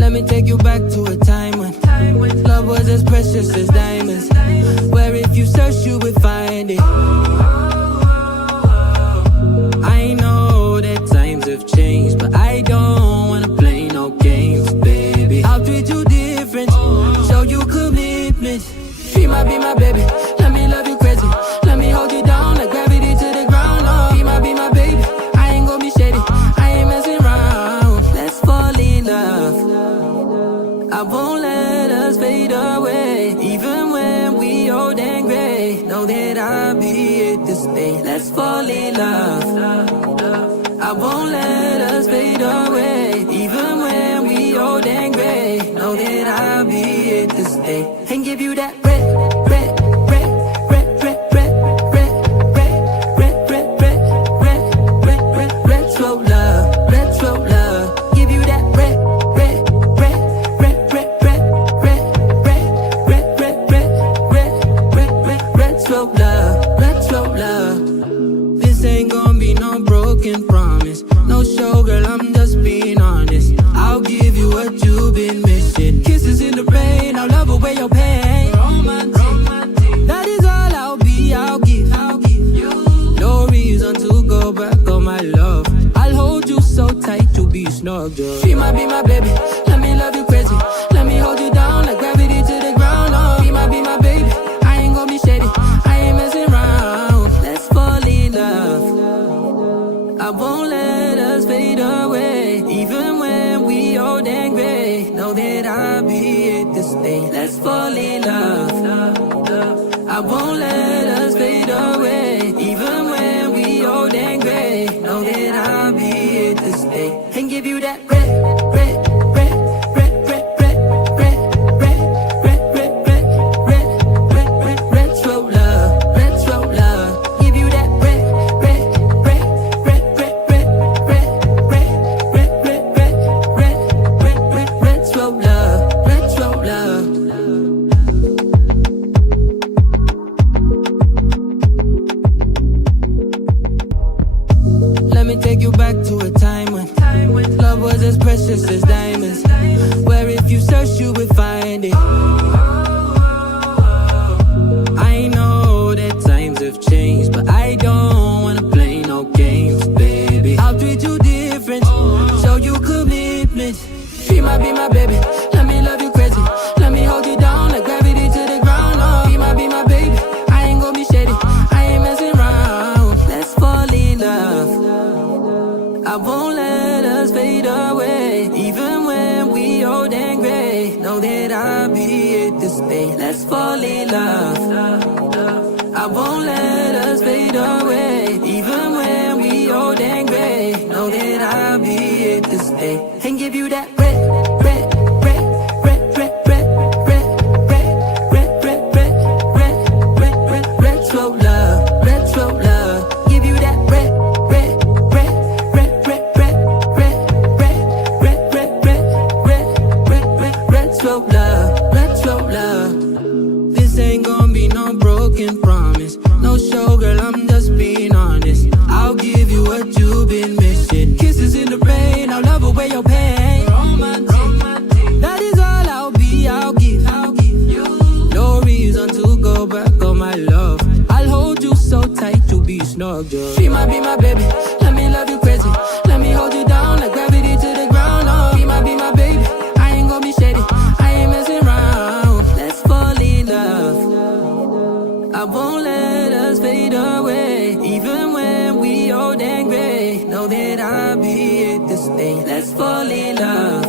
Let me take you back to a time when love was as precious as diamonds, where if you search you would find it. I know that times have changed, but I don't wanna play no games, baby. I'll treat you different, show you commitment. She might be my baby, let me love you crazy. Let me hold you down like gravity to the ground. Oh, she might be my baby, I ain't gon' be shady, I ain't messing around. Let's fall in love, I won't let us fade away. Even when we old and gray, know that I'll be here to stay. Let's fall in love, I won't let us fade away. Even when we old and gray, know that I'll be here to stay. And give you that red, red, red, red, red, red, red, red, red, red, red, red, red, red, retro love, retro love. Give you that red, red, red, red, red, red, red, red, red, red, red, red, red, retro love, retro love. This ain't gon' be no broken promise, no show, girl, I'm just being honest. I'll give you what you've been missing. Kisses in the rain, I'll love away your pain. Romantic, that is all I'll be, I'll give you. No reason to go back on my love. I'll hold you so tight, you'll be snug, girl. She might be my baby, let me love you crazy. Let me hold you down like gravity to the ground. Oh, she might be my baby, I ain't gon' be shady, I ain't messing around. Let's fall in love, I won't let us fade away. Even when we old and gray, know that I'll be here to stay. Let's fall in love, I won't let us fade away. Even when we old and gray, know that I'll be here to stay. And give you that red, red, red, red, red, red, red, red, red, red, red, red, red, retro love, retro love. Give you that red, red, red, red, red, red, red, red, red, red, red, red, red, retro love, retro love. Let me take you back to a time when love was as precious as diamonds, where if you search you would find it. I know that times have changed, but I don't wanna play no games, baby. I'll treat you different, show you commitment. She might be my baby, let me love you crazy. Let me hold you down like gravity to the ground. Oh, she might be my baby, I ain't gon' be shady, I ain't messing around. Let's fall in love, I won't let us fade away. Even when we old and gray, know that I'll be here to stay. Let's fall in love, I won't let us fade away. Even when we old and gray, know that I'll be here to stay. And give you that red, red, red, red, red, red, red, red, red, red, red, red, red, red, retro love, retro love. Give you that red, red, red, red, red, red, red, red, red, red, red, red, red, retro love, retro love. This ain't gon' be no broken promise, no show, girl, I'm just being honest. I'll give you what you've been missing. Kisses in the rain, I'll love away your pain. Romantic, that is all I'll be, I'll give you. No reason to go back on my love. I'll hold you so tight, you'll be snug, girl. She might be my baby, let me love you crazy. Let me hold you down like gravity to the ground. Oh, she might be my baby, I ain't gon' be shady, I ain't messing around. Let's fall in love, I won't let us fade away. Even when we old and gray, know that I'll be here to stay. Let's fall in love,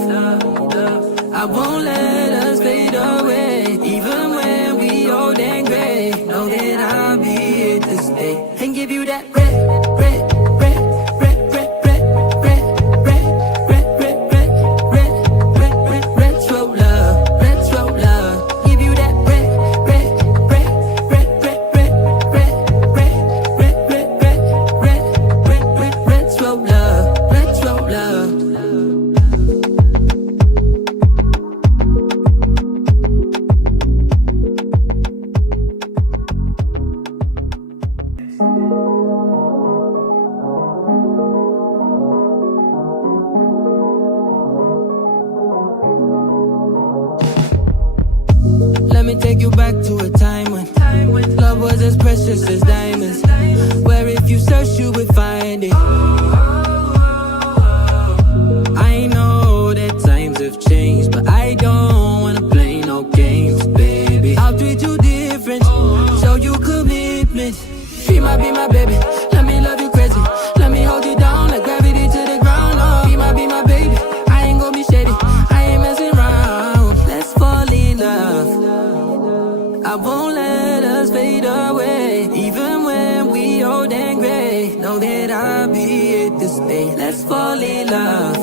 I won't let us fade away. Even when we old and gray, know that I'll be here to stay. And give you that red, red, red, red, red, red, red, red, red, red, red, red, red, red, retro love, retro love. Give you that red, red, red, red, red, red, red, red, red, red, red, red, red, retro love, retro love. me take you back to a time when love was as precious as diamonds. Where if you search you would find it. I know that times have changed, but I don't wanna play no games, baby. I'll treat you different, show you commitment. She might be my baby, let me love you crazy. Let me hold you down like gravity to the ground. Oh, be my baby, I ain't gon' be shady, I ain't messing around. Let's fall in love, I won't let us fade away. Even when we old and gray, know that I'll be here to stay. Let's fall in love,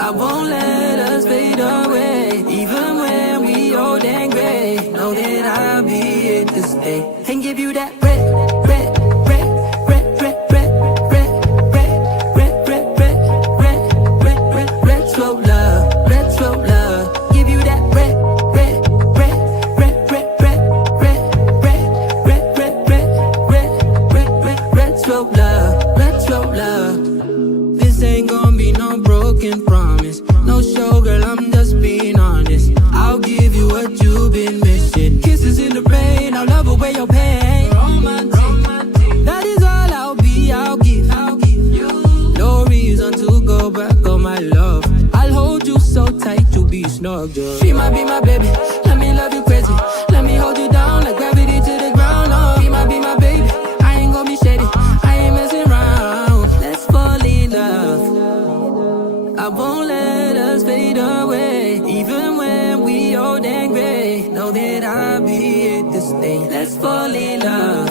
I won't let us fade away. Even when we old and gray, know that I'll be here to stay. And give you that red, red, red, red, red, red, red, red, red, red, red, red, red, red, red, slow love, red, slow love. Give you that red, red, red, red, red, red, red, red, red, red, red, red, red, red, red, slow love, red, slow love. This ain't gon' be no broken promise, no show, girl, I'm just being honest. I'll give you what you've been missing. Kisses in the rain, I'll love away your pain. Romantic, that is all I'll be, I'll give you. No reason to go back on my love. I'll hold you so tight, you'll be snug, girl. She might be my baby, let me love you crazy. Let me hold you down like gravity to the ground. Oh, be my baby, I ain't gon' be shady, I ain't messing around. Let's fall in love, I won't let us fade away. Even when we old and gray, know that I'll be here to stay. Let's fall in love,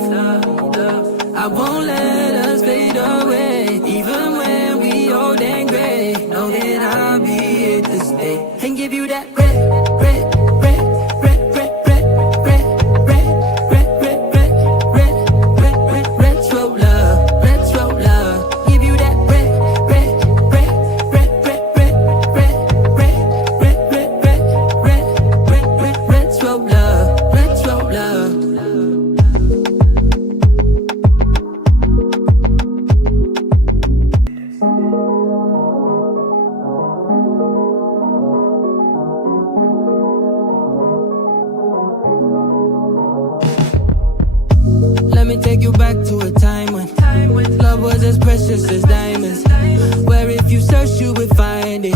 I won't let us fade away. Even when we old and gray, know that I'll be here to stay. And give you that red, red, red, red, red, red, red, red, red, red, red, red, red, red, red, slow love, red, slow love. Give you that red, red, red, red, red, red, red, red, red, red, red, red, red, red, red, slow love, red, slow love. Let me take you back to a time when love was as precious as diamonds. Where if you search you would find it.